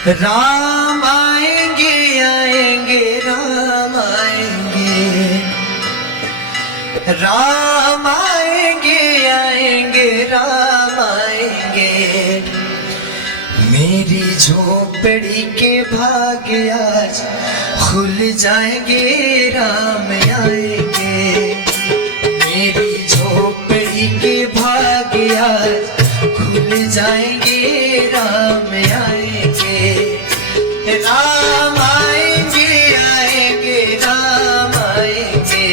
राम आएंगे आएंगे राम आएंगे, राम आएंगे आएंगे राम आएंगे। मेरी झोपड़ी के भाग्य आज खुल जाएंगे राम आएंगे। मेरी झोपड़ी के भाग्य आज खुल जाएंगे राम आएंगे। राम आएंगे आएंगे राम आएंगे,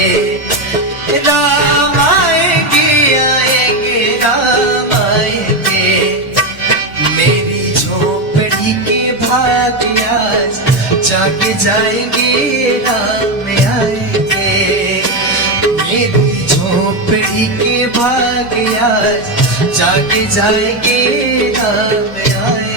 राम आएंगे आएंगे राम आएंगे। मेरी झोपड़ी के भाग्य आज जाग जाएंगे राम आएंगे। मेरी झोपड़ी के भाग्य आज जाग जाएंगे राम आएंगे।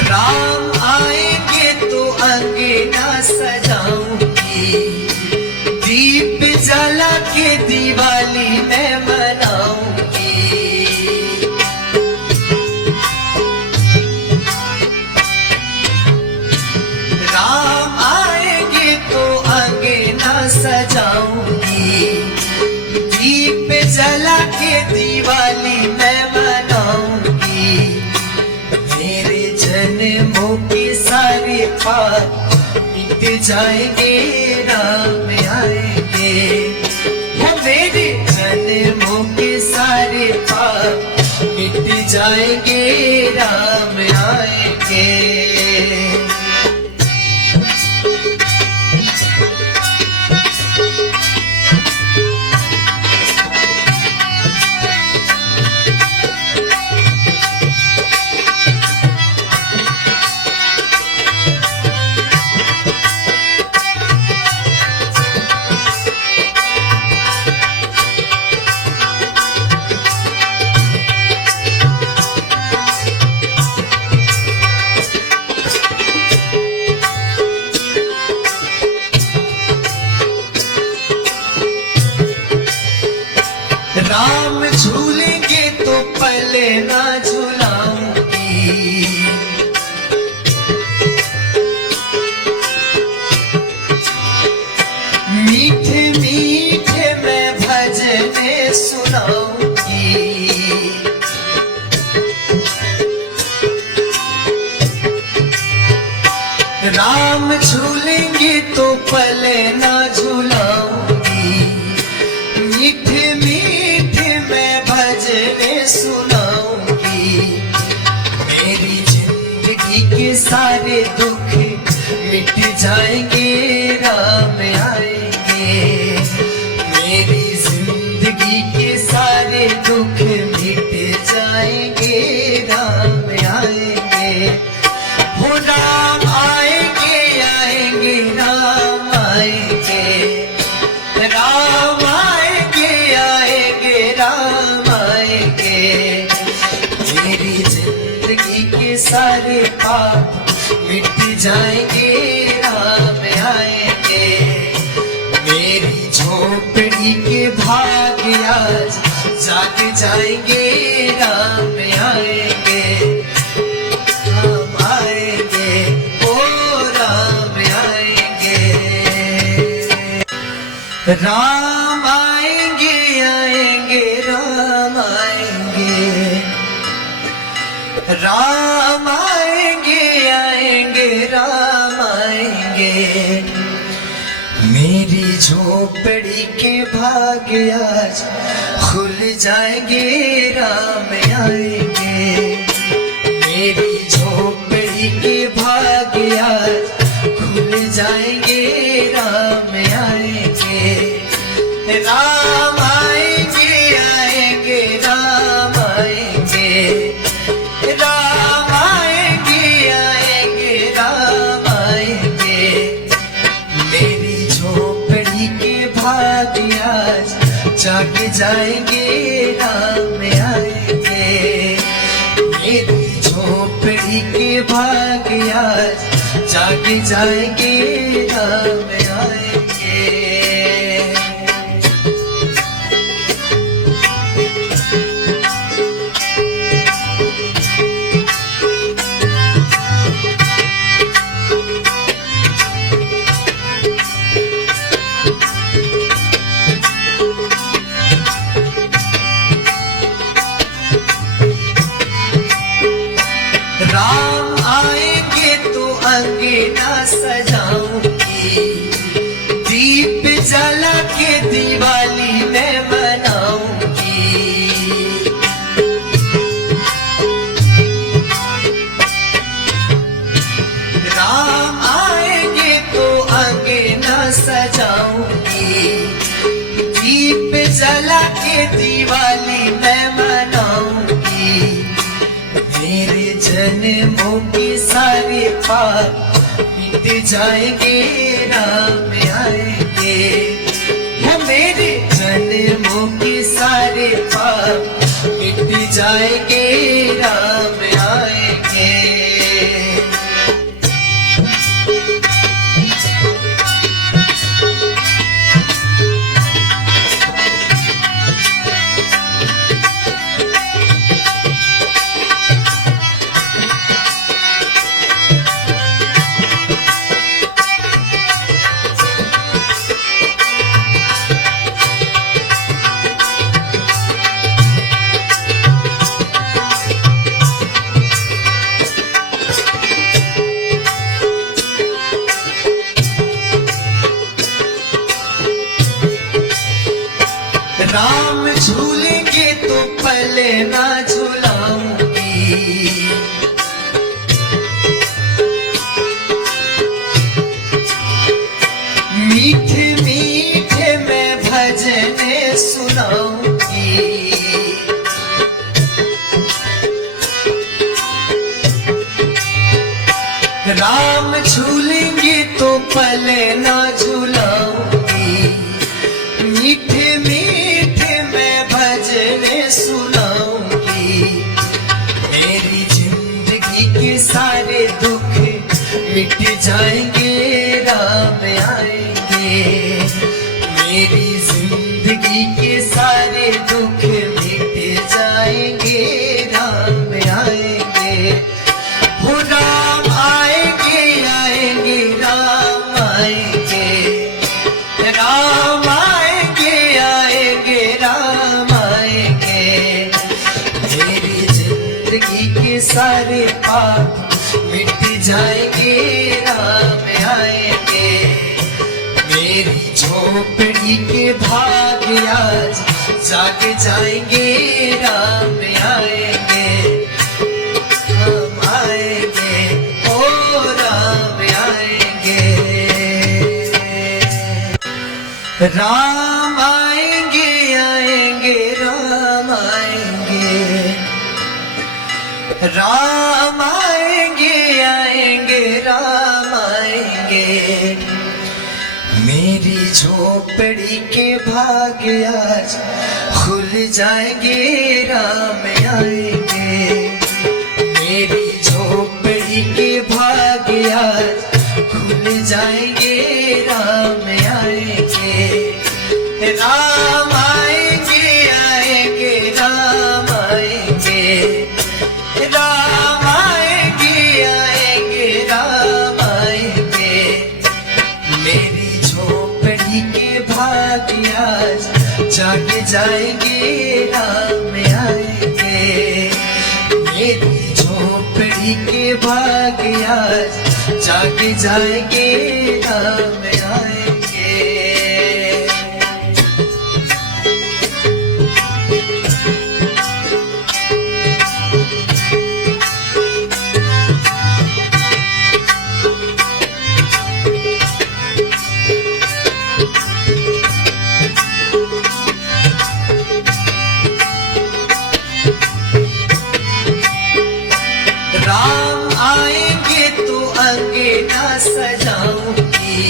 राम आएंगे तो अंगना सजाऊंगी, दीप जला के दिवाली मैं मनाऊंगी। राम आएंगे तो अंगना सजाऊंगी, दीप जला के दिवाली मैं मनाऊंगी। मेरे जन्मों के सारे पाप मिट जाएंगे राम आएंगे। वो मेरे जन्मों के सारे पाप मिट जाएंगे राम आएंगे। राम झूलेंगे तो पहले ना झूलाऊंगी, मीठे मीठे मैं भजने सुनाऊंगी। राम झूलेंगे तो पहले ना झूलाऊंगी, मीठे मीठे मैं भजने सुनाऊंगी। मेरी जिंदगी के सारे दुख मिट जाएंगे राम आएंगे। मेरी जिंदगी के सारे दुख मिट जाएंगे राम आएंगे। वो राम आएंगे आएंगे राम आएंगे, राम आएंगे आएंगे राम आएंगे। मेरी जिंदगी के सारे पाप मिट जाएंगे राम आएंगे। मेरी झोपड़ी के भाग्य आज जाग जाएंगे राम आएंगे। राम आएंगे ओ राम आएंगे। राम आएंगे आएंगे राम आएंगे, राम आएंगे आएंगे राम आएंगे। मेरी झोपड़ी के भाग्य आज खुल जाएंगे राम आएंगे। मेरी झोपड़ी के भाग्य आज खुल जाएंगे राम आएंगे। राम आएंगे आएंगे राम आएंगे, राम आएंगे आएंगे राम आएंगे। मेरी झोपड़ी के भाग्य भाग आज जाग जाएंगे, राम आएंगे। मेरी झोपड़ी के भाग आज जाग जाएंगे, राम आएंगे। राम आएंगे तो अंगना सजाऊंगी, दीप जला के दिवाली मैं मनाऊंगी। राम आएंगे तो अंगना सजाऊंगी, दीप जला के दिवाली मैं मनाऊंगी। मेरे जन्मों के सारे पाप मिट जाएंगे, राम आएंगे। वो मेरे जन्मों के सारे पाप मिट जाएंगे, राम आएंगे। राम झूलेंगे तो पले ना झुलाऊंगी, मीठे मीठे मैं भजन सुनाऊंगी। राम झूलेंगे तो पले ना झुलाऊंगी, मीठे सुनाऊंगी। मेरी जिंदगी के सारे दुख मिट जाएंगे, राम आएंगे। मेरी जिंदगी के सारे दुख मिट जाएंगे, राम आएंगे। वो राम आएंगे, आएंगे, राम आएंगे। राम आएंगे, आएंगे, राम आएंगे। मेरी जिंदगी के सारे पाप मिट जाएंगे, राम आएंगे। मेरी झोपड़ी के भाग आज जाग जाएंगे, राम आएंगे। हम आएंगे, ओ राम आएंगे। राम आएंगे, आएंगे, राम आएंगे। राम आएंगे, आएंगे, राम आएंगे। मेरी झोपड़ी के भाग आज खुल जाएंगे, राम आएंगे। मेरी झोपड़ी के भाग आज खुल जाएंगे, राम आएंगे। राम आएंगे, आएंगे, राम आएंगे। राम आएंगे, आएंगे, राम आएंगे। मेरी झोपड़ी के भाग आज जाग जाएंगे, राम आएंगे। मेरी झोपड़ी के भाग आज जाग जाएंगे, राम आएंगे। राम आएंगे तो अंगना सजाऊंगी,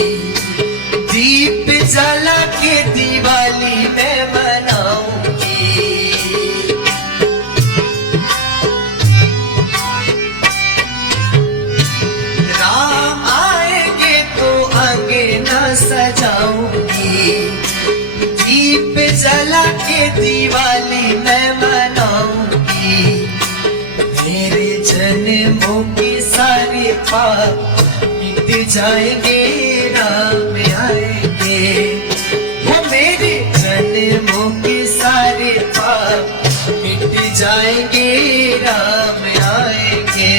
के दिवाली मैं मनाऊंगी, मेरे जन्मों के सारे पाप मिट जाएंगे, राम आएंगे। वो मेरे जन्मों के सारे पाप मिट जाएंगे, राम आएंगे।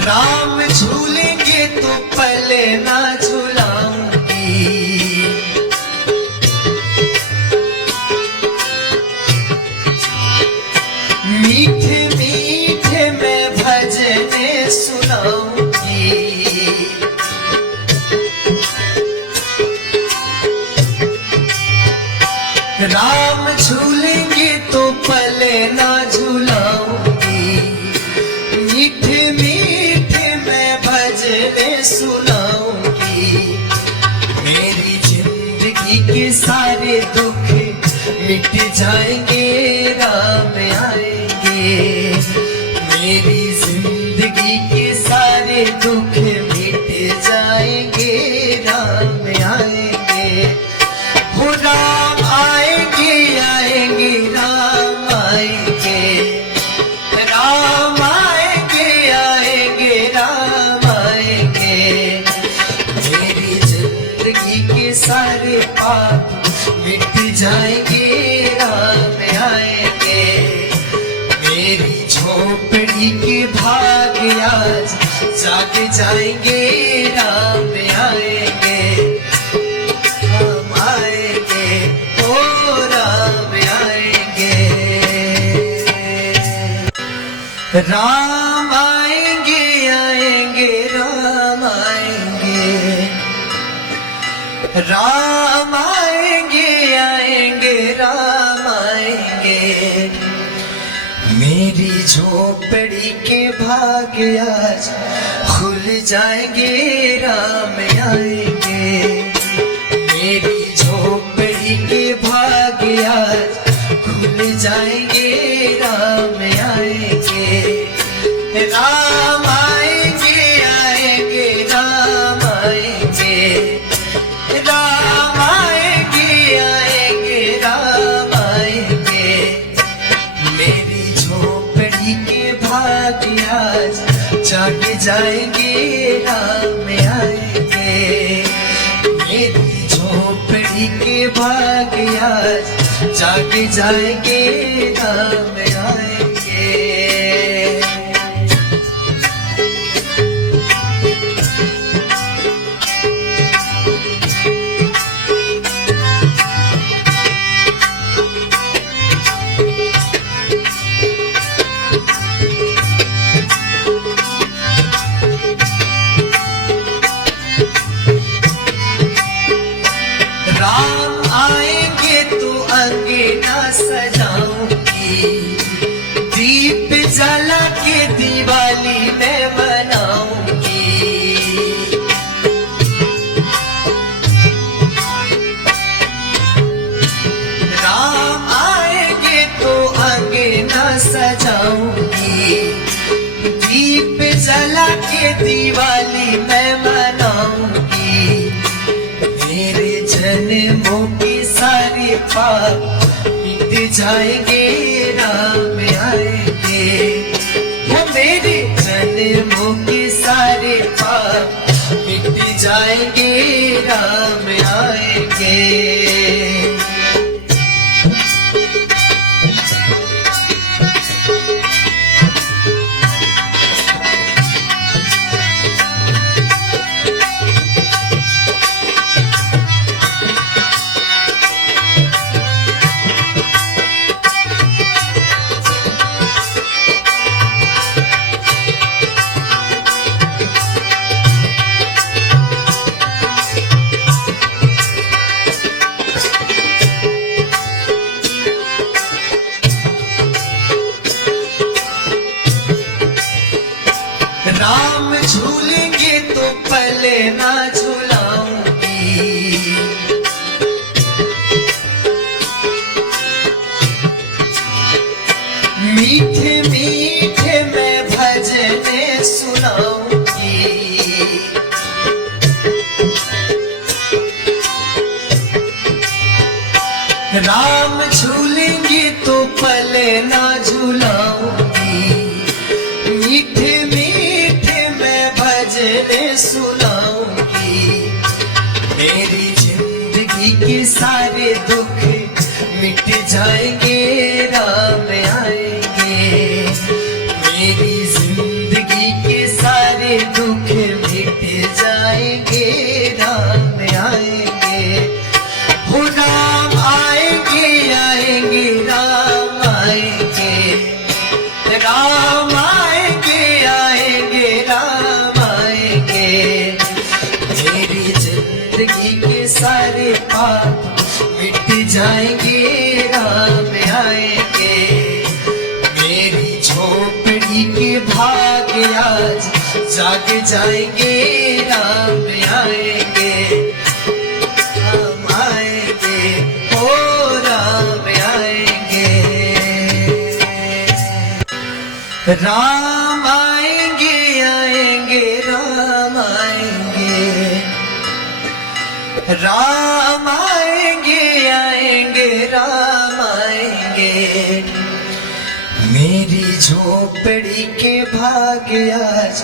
राम झूलेंगे तो पहले ना झूलाऊंगी, मीठे मीठे मैं भजने सुनाऊंगी। राम झूलेंगे तो पहले ना झूलाऊंगी, मीठे मीठे मैं भजने सुनाऊंगी। मेरी जिंदगी के सारे दुख मिट जाएंगे, राम आएंगे। मेरी जिंदगी के सारे दुख मिट जाएंगे, राम आएंगे। हो राम आएंगे, आएंगे, राम आएंगे, राम आएंगे, आएंगे, राम आएंगे। मेरी जिंदगी के सारे पाप मिट जाएंगे, राम आएंगे। मेरी झोपड़ी के भाग आज जाग जाएंगे, राम आएंगे, राम आएंगे, ओ राम आएंगे। राम आएंगे, आएंगे, राम आएंगे, राम आएंगे, आएंगे, राम आएंगे। मेरी झोपड़ी के भाग आज खुल जाएंगे, राम आएंगे। मेरी झोपड़ी के भाग आज खुल जाएंगे, राम आएंगे। राम आएंगे, आएंगे, राम आएंगे, राम आएंगे, आएंगे, राम आएंगे। मेरी झोपड़ी के भाग आज जाग जाएंगे, राम आएंगे। मेरी झोपड़ी के भाग आज जाग जाएंगे, राम आएंगे। राम आएंगे तो अंगना सजाऊंगी, दीप जला के दिवाली मैं मनाऊंगी। राम आएंगे तो अंगना सजाऊंगी, दीप जला के दिवाली मैं मनाऊंगी। मेरे जन्मों के सारे पाप मिट जाएंगे, राम आएंगे। वो मेरे जन्मों के सारे पाप मिट जाएंगे, राम आएंगे। पले ना झुलाऊंगी। मीठे मीठे मैं भजने सुनाऊंगी। राम झूलेंगी तो पले ना झुलाऊंगी। मीठे मीठे मैं भजने सुनाऊंगी। मेरी जिंदगी के सारे दुख मिट जाएंगे, राम आएंगे। मेरी जिंदगी के सारे दुख मिट जाएंगे, राम आएंगे। हो राम आएंगे, आएंगे राम आएंगे। राम आएंगे, आएंगे राम आएंगे। मेरी जिंदगी के सारे पाप मिट जाएंगे, राम आएंगे। मेरी झोपड़ी के भाग आज जाग जाएंगे, राम आएंगे। राम आएंगे, ओ राम आएंगे। राम आएंगे, आएंगे राम आएंगे। राम आएंगे, आएंगे राम आएंगे। मेरी झोपड़ी के भाग आज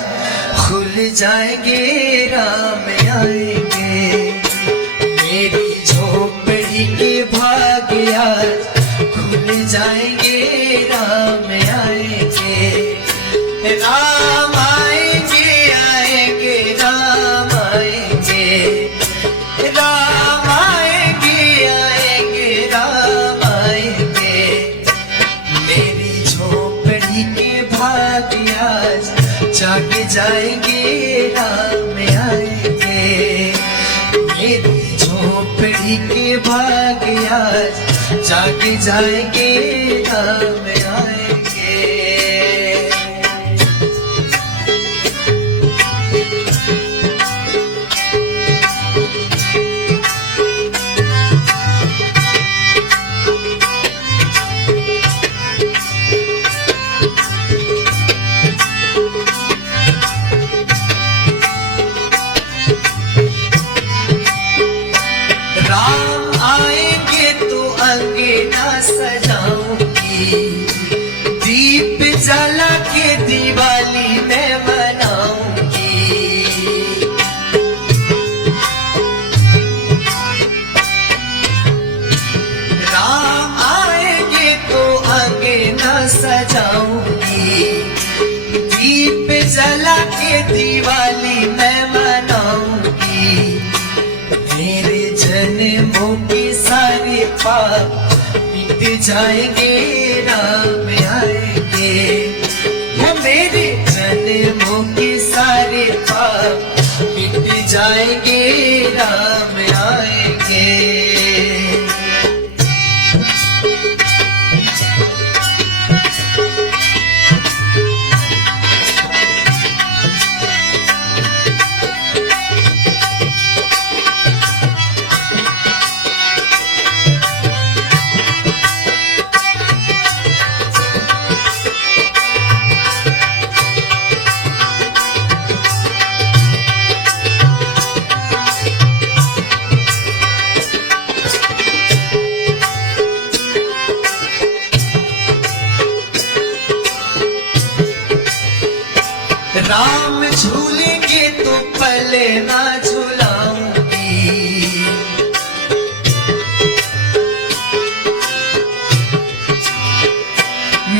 खुल जाएंगे, राम आएंगे। मेरी झोपड़ी के भाग आज खुल जाएंगे, राम आएंगे। राम आएंगे, आएंगे राम आएंगे। राम आएंगे, आएंगे राम आएंगे। मेरी झोपड़ी के भाग आज जाग जाएंगे, राम आएंगे। मेरी झोपड़ी के भाग आज जाग जाएंगे, राम आएंगे। राम आएंगे तो अंगना सजाऊंगी। दीप जला के दिवाली मैं मनाऊंगी। राम आएंगे तो अंगना सजाऊंगी। दीप जला के दिवाली मैं मनाऊंगी। मेरे जन्मों के सारे पाप मिट जाएंगे, राम आएंगे। वो मेरे जन्मों के सारे पाप मिट जाएंगे, राम आएंगे। राम झूलेंगे तो पले ना झुलाऊंगी।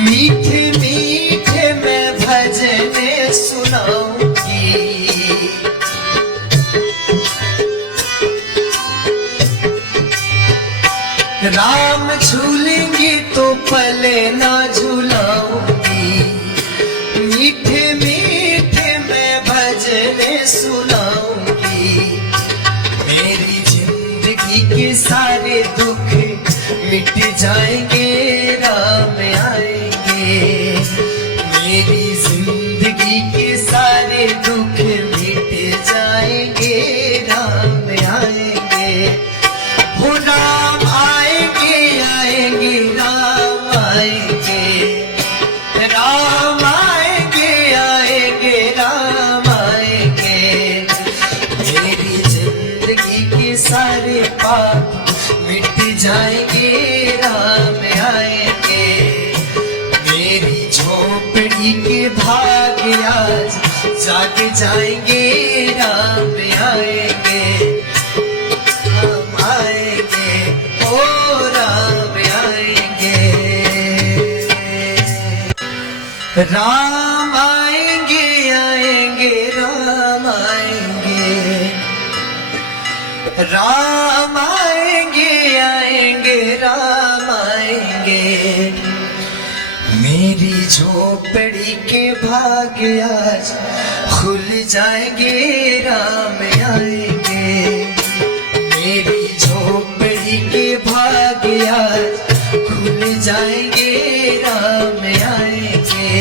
मीठे मीठे मैं भजने सुनाऊंगी। राम झूलेंगे तो पले ना झुलाऊंगी। मीठे मीठे मैं भजने सुनाऊंगी। मेरी जिंदगी के सारे दुख मिट जाएंगे, राम आएंगे। मेरी जिंदगी के सारे दुख मिट जाएंगे, जाग जाएंगे राम आएंगे, हम आएंगे, ओ राम आएंगे। राम आएंगे आएंगे राम आएंगे, राम आएंगे आएंगे राम आएंगे। मेरी झोपड़ी के भाग्य आज खुल जाएंगे राम आएंगे, मेरी झोपड़ी के भाग्य आज खुल जाएंगे राम आएंगे।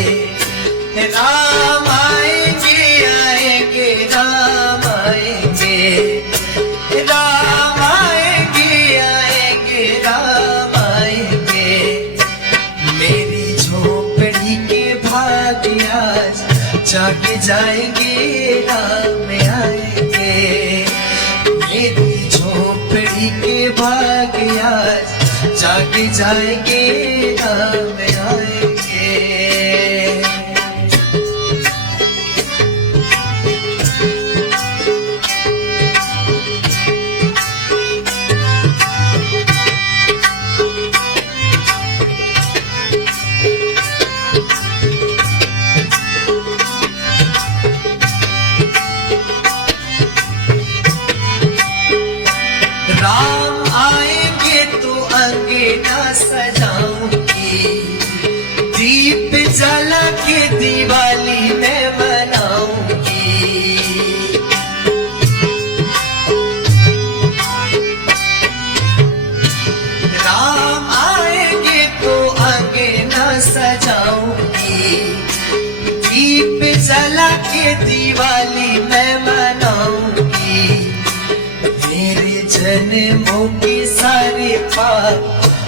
राम आएंगे आएंगे राम आएंगे, राम आएंगे आएंगे राम आएंगे। मेरी झोपड़ी के भाग्य आज जाग जाएंगे राम आएंगे, मेरी झोपड़ी के भाग्य आज जाग जाएंगे राम आएंगे। राम आएंगे तो अंगना सजाऊंगी, दीप जला के दिवाली मैं मनाऊंगी। राम आएंगे तो अंगना सजाऊंगी, दीप जला के दिवाली मैं मनाऊंगी। मेरे जन्मों के सारे पाप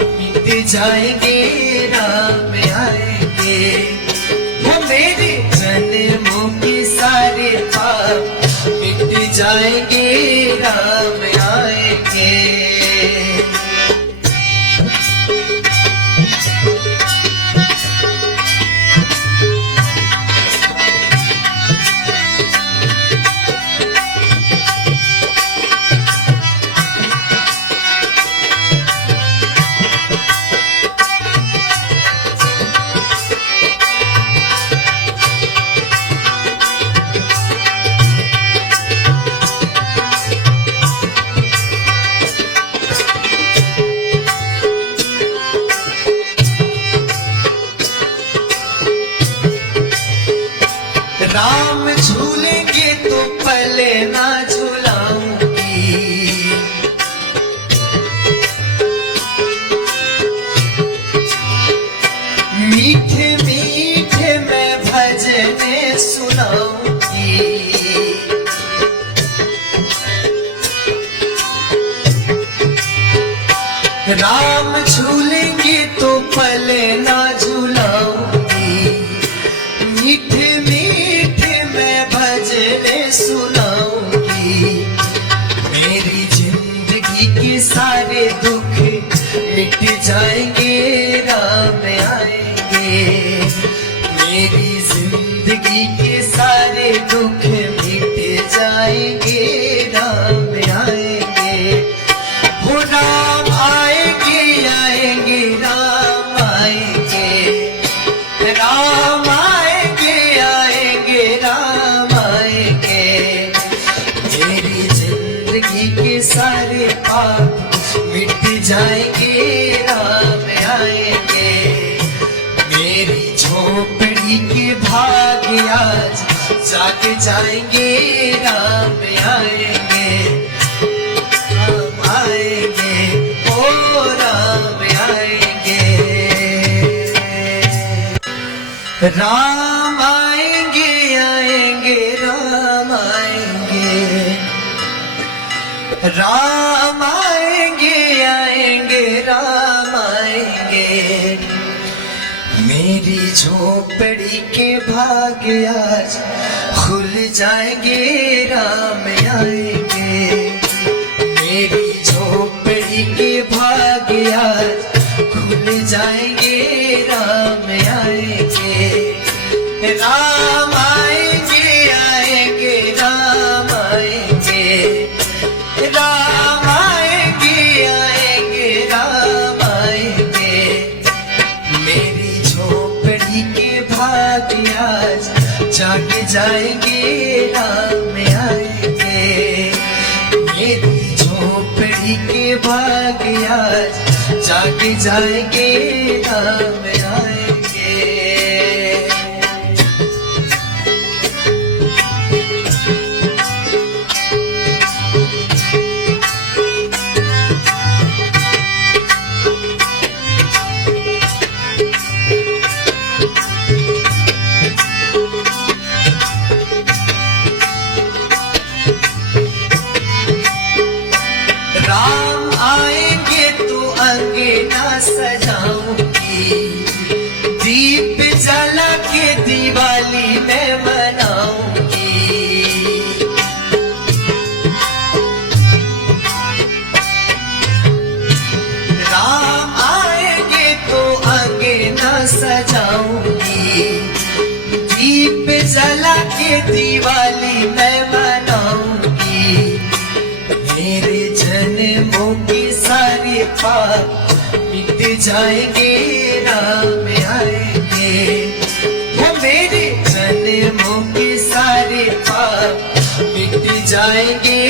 मिट जाएंगे राम आएंगे, वो मेरे जन्मों के सारे पाप मिट जाएंगे राम आएंगे। राम झूलेंगे तो पहले ना झूलाऊंगी, मीठे मीठे मैं भजने सुनाऊंगी। राम झूलेंगे तो पहले ना झूलाऊंगी, मीठे सुनाऊंगी। मेरी जिंदगी के सारे दुख मिट जाएंगे राम आएंगे, मेरी जिंदगी के सारे दुख मिट जाएंगे राम आएंगे। वो राम आएंगे आएंगे राम आएंगे, राम आएंगे आएंगे राम आएंगे। मेरी जिंदगी के सारे पाप मिट जाएंगे राम आएंगे, मेरी झोपड़ी के भाग्य आज जाग जाएंगे राम आएंगे, हम आएंगे, ओ राम आएंगे। राम आएंगे आएंगे राम आएंगे, राम आएंगे आएंगे राम आएंगे। मेरी झोपड़ी के भाग्य आज खुल जाएंगे राम आएंगे, मेरी झोपड़ी के भाग्य आज खुल जाएंगे राम आएंगे। राम आएंगे जाग जाएंगे राम आएंगे। मेरी झोपड़ी के भाग आज जाग जाएंगे राम आएंगे। राम आएंगे तो अंगना सजाऊंगी, दीप जला के दिवाली मैं मनाऊंगी। राम आएंगे तो अंगना सजाऊंगी, दीप जला के दिवाली मैं मनाऊंगी। मेरे जन्मों के सारे पाप मिट जाएंगे राम आएंगे। वो मेरे जन्मों के सारे पाप मिट जाएंगे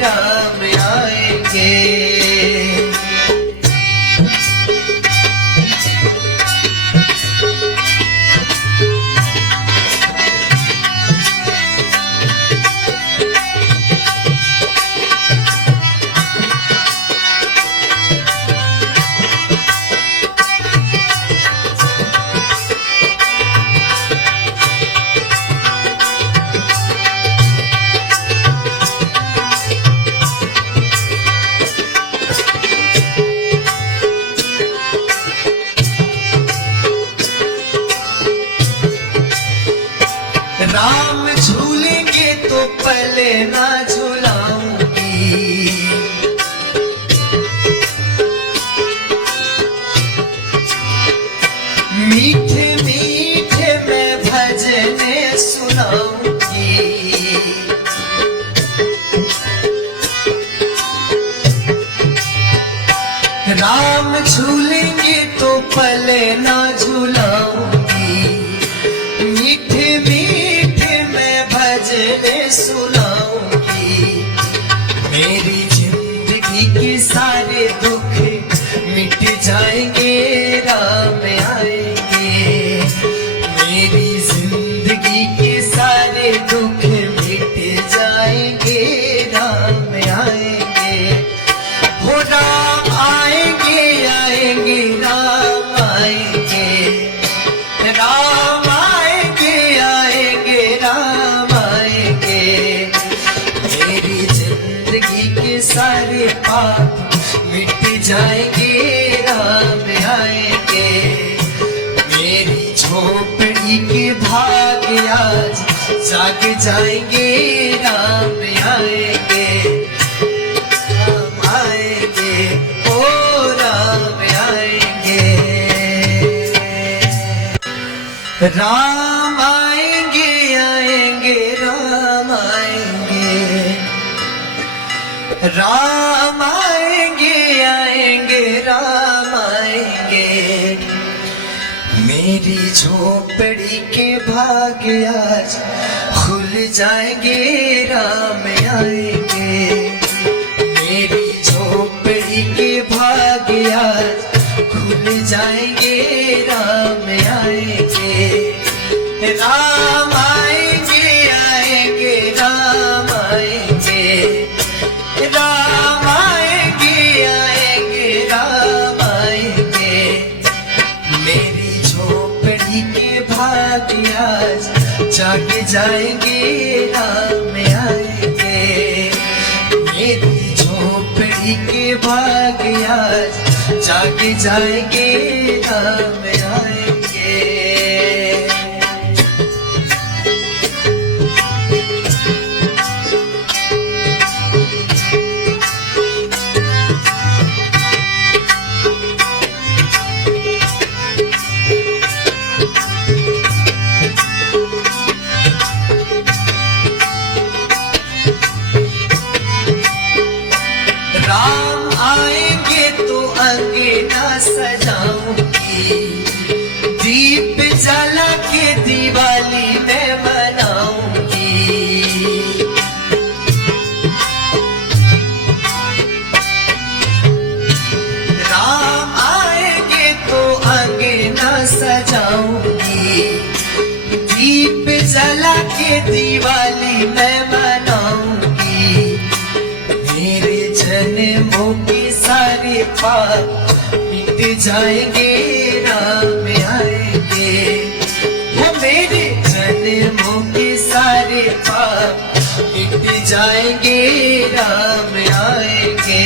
राम आएंगे। राम झूलेंगे तो पले ना झुलाऊंगी, मीठे मीठे मैं भजने सुनाऊंगी। राम झूलेंगे तो पले ना झुलाऊंगी, मीठे मीठे मैं भजने सुनाऊंगी। मेरी जिंदगी के सारे दुख मिट जाएंगे राम आएंगे। मेरी जिंदगी के सारे दुख मिट जाएंगे राम आएंगे। हो राम आएंगे आएंगे राम आएंगे, राम आएंगे आएंगे राम आएंगे। मेरी जिंदगी के सारे पाप मिट जाएंगे राम आएंगे। मेरी झोपड़ी के भाग आज जाग जाएंगे राम आएंगे। राम आएंगे ओ राम आएंगे। राम आएंगे आएंगे राम आएंगे, राम आएंगे आएंगे राम आएंगे। मेरी झोपड़ी के भाग आज खुल जाएंगे राम आएंगे। मेरी झोपड़ी के भाग आज खुल जाएंगे राम आएंगे। राम आएंगे आएंगे राम आएंगे, राम आएंगे आएंगे राम आएंगे। मेरी झोपड़ी के भाग आज जाग जाएंगे राम आएंगे। मेरी झोपड़ी के भाग आज जाग जाएंगे राम आएंगे। राम आएंगे तो अंगना सजाऊंगी, दीप जला के दिवाली मैं मना दिवाली मैं मनाऊंगी, मेरे जन्मों के सारे पाप मिट जाएंगे, राम आएंगे। वो मेरे जन्मों के सारे पाप मिट जाएंगे, राम आएंगे।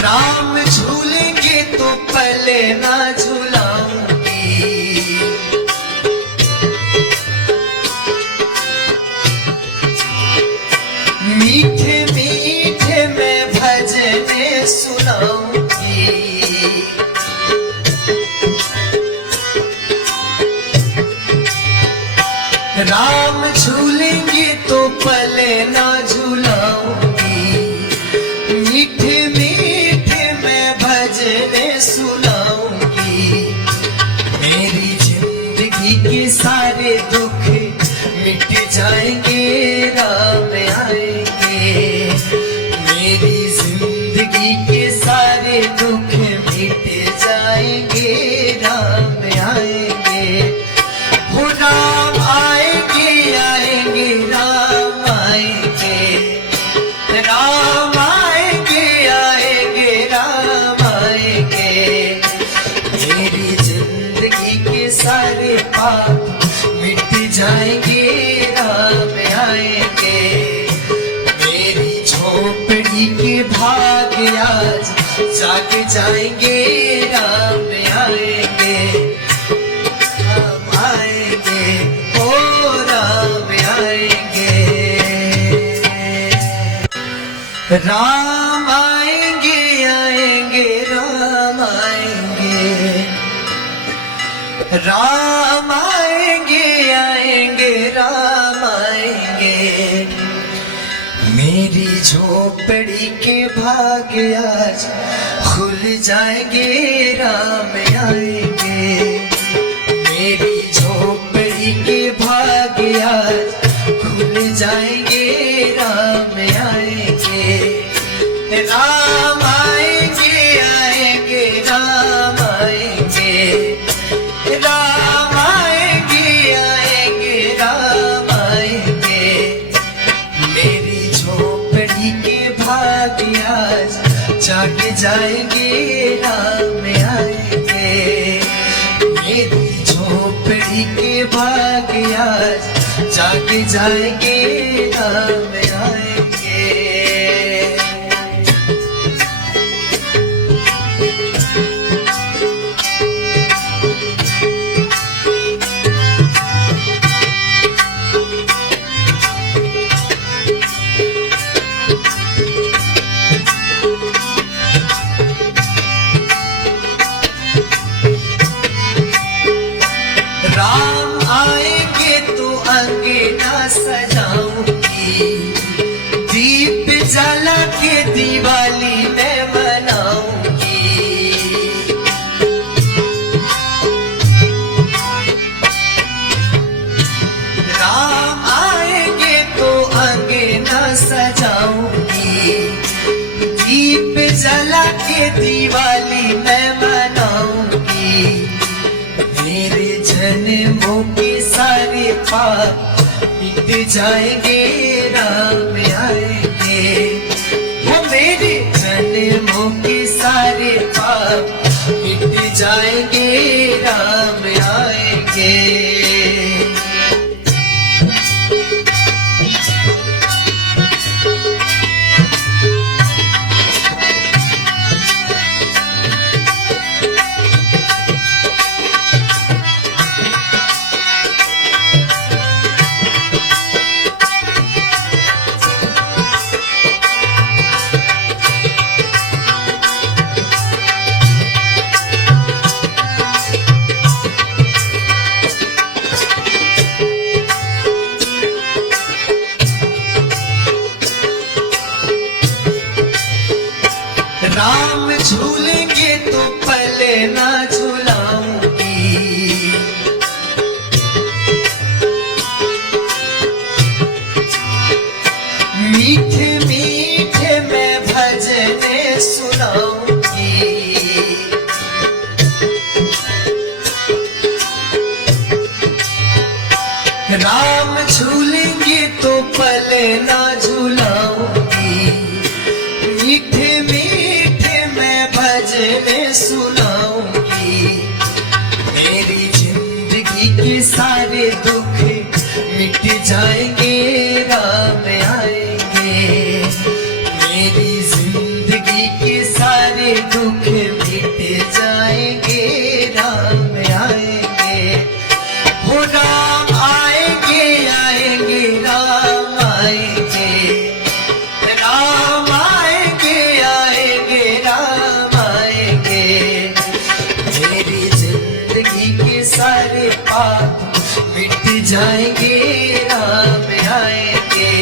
राम झूलेंगे तो पहले ना झूलाऊंगी, मीठे मीठे मैं भजने सुनाऊंगी। राम झूलेंगे तो पहले ना झूलाऊंगी, मीठे भजने सुनाऊंगी। मेरी जिंदगी के सारे दुख मिट जाएंगे, राम आएंगे। मेरी जिंदगी के सारे दुख मिट जाएंगे, राम आएंगे। वो राम आएंगे, आएंगे, राम आएंगे, राम आएंगे, आएंगे, राम आएंगे। मेरी जिंदगी के सारे पाप मिट जाएंगे, राम आएंगे। मेरी झोपड़ी के भाग आज जाग जाएंगे, राम आएंगे, राम आएंगे, ओ राम आएंगे। राम आएंगे, आएंगे, राम आएंगे, राम आएंगे, आएंगे, राम आएंगे। मेरी झोपड़ी के भाग आज खुल जाएंगे, राम आएंगे। मेरी झोपड़ी के भाग आज खुल जाएंगे, राम आएंगे। राम आएंगे, आएंगे, राम आएंगे, राम आएंगे, आएंगे, राम आएंगे। मेरी झोपड़ी के भाग आज जाग जाएंगे, राम आएंगे। मेरी झोपड़ी के भाग आज जाग जाएंगे, राम आएंगे। राम आएंगे तो अंगना सजाऊंगी, दीप जला के दिवाली मैं मनाऊंगी। राम आएंगे तो अंगना सजाऊंगी, दीप जला के दिवाली मैं मनाऊंगी। मेरे जन्मों के सारे पाप मिट जाएंगे, राम आएंगे। वो मेरे जन्मों के सारे पाप मिट जाएंगे, राम आएंगे। ना झुलाऊंगी, मीठे मीठे मैं भजन सुनाऊंगी। मेरी जिंदगी के सारे दुख मिट जाएंगे, राम आएंगे। मेरी जिंदगी के सारे दुख मिट जाएंगे, राम आएंगे। हो राम आएंगे, आएंगे राम आएंगे, राम आएंगे, आएंगे राम आएंगे। मेरी जिंदगी के सारे पाप मिट जाएंगे, राम आएंगे।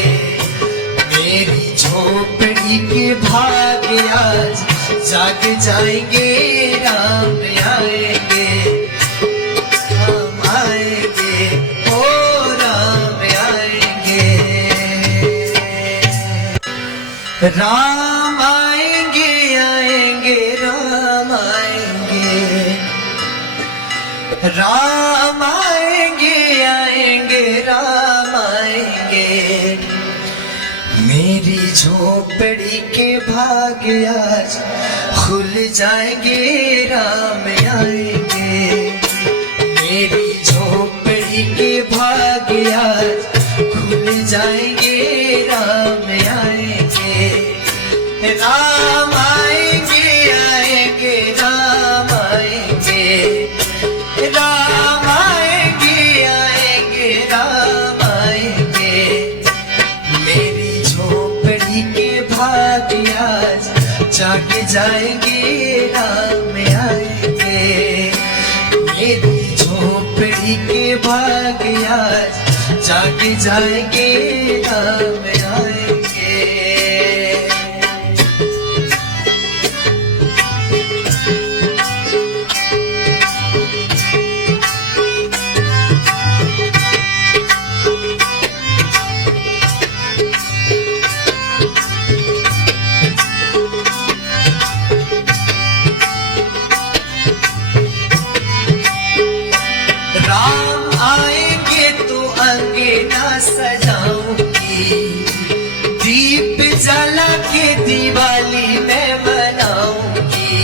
मेरी झोपड़ी के भाग्य आज जाग जाएंगे, राम आएंगे, राम आएंगे, ओ राम आएंगे। राम आएंगे, आएंगे राम आएंगे, राम आएंगे, आएंगे राम आएंगे। मेरी झोपड़ी के भाग्य आज खुल जाएंगे, राम आएंगे। मेरी झोपड़ी के भाग्य आज खुल जाएंगे, राम आएंगे। राम आएंगे, आएंगे राम आएंगे, राम आएंगे, आएंगे राम आएंगे। मेरी झोपड़ी के भाग्य आज जाग जाएंगे, राम आएंगे। मेरी झोपड़ी के भाग्य आज जाग जाएंगे, राम आएंगे। राम आएंगे तो अंगना सजाऊंगी, दीप जला के दिवाली मैं मनाऊंगी।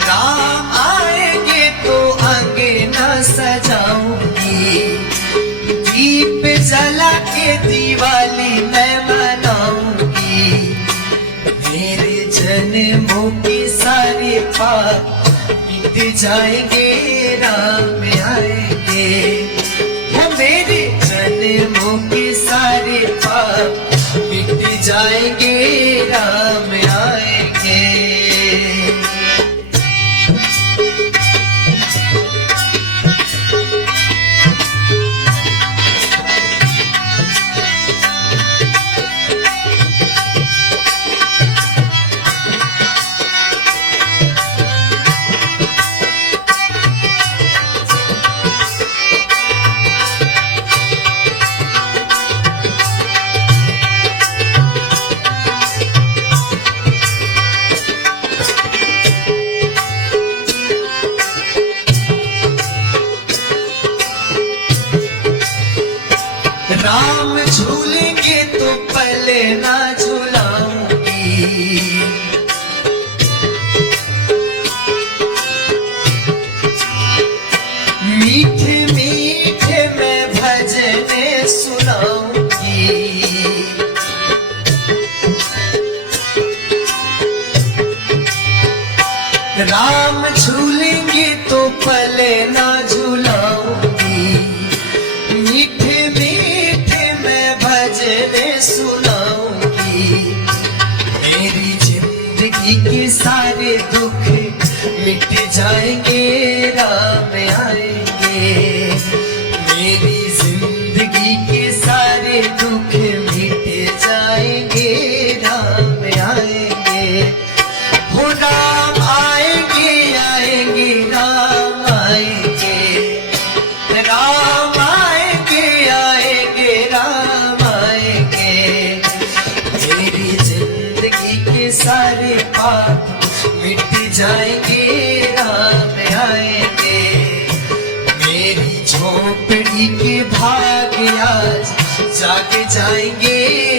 राम आएंगे तो अंगना सजाऊंगी, दीप जला के दिवाली मैं मनाऊंगी। मेरे जन्मों के सारे पाप मिट जाएंगे, राम आएंगे। वो मेरे जन्मों के सारे पाप मिट जाएंगे, राम आएंगे। राम झूलेंगे तो पहले ना झूलाऊंगी, मीठे मीठे मैं भजन सुनाऊंगी। राम झूलेंगे तो पहले ना झूलाऊंगी, मीठे मीठे मैं भजन सुनाऊंगी। मेरी जिंदगी के सारे दुख मिट जाएंगे, राम आएंगे। मेरी जिंदगी के सारे दुख मिट जाएंगे, राम आएंगे। हो राम आएंगे, आएंगे राम आएंगे, राम आएंगे, आएंगे राम आएंगे। मेरी जिंदगी के सारे पाप मिट जाएंगे, राम आएंगे। के भाग्य आज जाग जाएंगे।